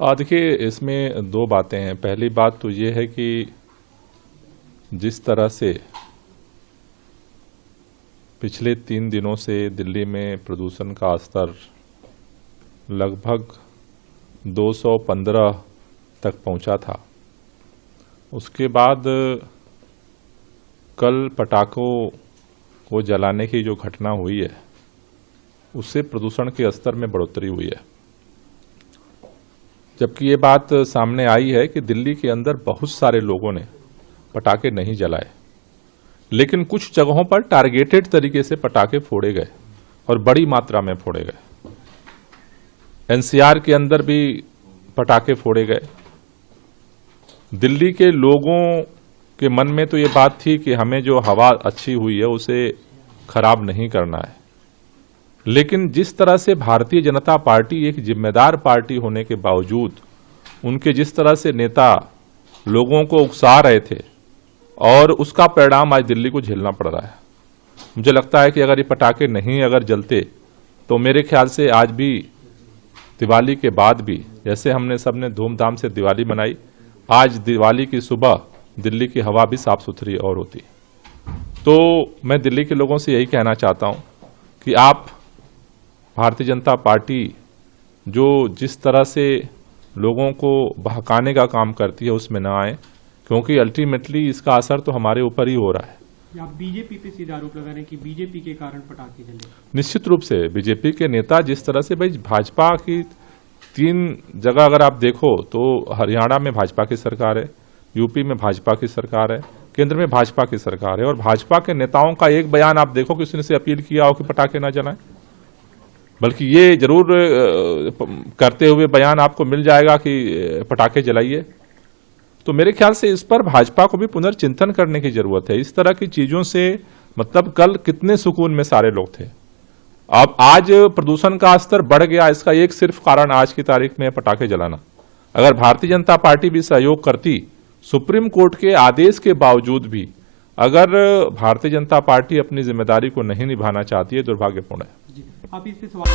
देखिए, इसमें दो बातें हैं। पहली बात तो ये है कि जिस तरह से पिछले 3 दिनों से दिल्ली में प्रदूषण का स्तर लगभग 215 तक पहुंचा था, उसके बाद कल पटाखों को जलाने की जो घटना हुई है, उससे प्रदूषण के स्तर में बढ़ोतरी हुई है। जबकि ये बात सामने आई है कि दिल्ली के अंदर बहुत सारे लोगों ने पटाखे नहीं जलाए, लेकिन कुछ जगहों पर टारगेटेड तरीके से पटाखे फोड़े गए और बड़ी मात्रा में फोड़े गए। एनसीआर के अंदर भी पटाखे फोड़े गए। दिल्ली के लोगों के मन में तो ये बात थी कि हमें जो हवा अच्छी हुई है उसे खराब नहीं करना है, लेकिन जिस तरह से भारतीय जनता पार्टी एक जिम्मेदार पार्टी होने के बावजूद उनके जिस तरह से नेता लोगों को उकसा रहे थे, और उसका परिणाम आज दिल्ली को झेलना पड़ रहा है। मुझे लगता है कि अगर ये पटाखे नहीं अगर जलते तो मेरे ख्याल से आज भी दिवाली के बाद भी, जैसे हमने सबने धूमधाम से दिवाली मनाई, आज दिवाली की सुबह दिल्ली की हवा भी साफ सुथरी और होती। तो मैं दिल्ली के लोगों से यही कहना चाहता हूं कि आप भारतीय जनता पार्टी जो जिस तरह से लोगों को बहकाने का काम करती है उसमें ना आए, क्योंकि अल्टीमेटली इसका असर तो हमारे ऊपर ही हो रहा है। आप बीजेपी पे सीधा आरोप लगा रहे हैं कि बीजेपी के कारण पटाखे जले। निश्चित रूप से बीजेपी के नेता जिस तरह से, भाई भाजपा की 3 जगह अगर आप देखो तो हरियाणा में भाजपा की सरकार है, यूपी में भाजपा की सरकार है, केंद्र में भाजपा की सरकार है, और भाजपा के नेताओं का एक बयान आप देखो कि उसने से अपील किया हो कि पटाखे ना जलाएं, बल्कि ये जरूर करते हुए बयान आपको मिल जाएगा कि पटाखे जलाइए। तो मेरे ख्याल से इस पर भाजपा को भी पुनर्चिंतन करने की जरूरत है। इस तरह की चीजों से मतलब कल कितने सुकून में सारे लोग थे, अब आज प्रदूषण का स्तर बढ़ गया। इसका एक सिर्फ कारण आज की तारीख में पटाखे जलाना। अगर भारतीय जनता पार्टी भी सहयोग करती, सुप्रीम कोर्ट के आदेश के बावजूद भी अगर भारतीय जनता पार्टी अपनी जिम्मेदारी को नहीं निभाना चाहती है, दुर्भाग्यपूर्ण है। आप इस पे सवाल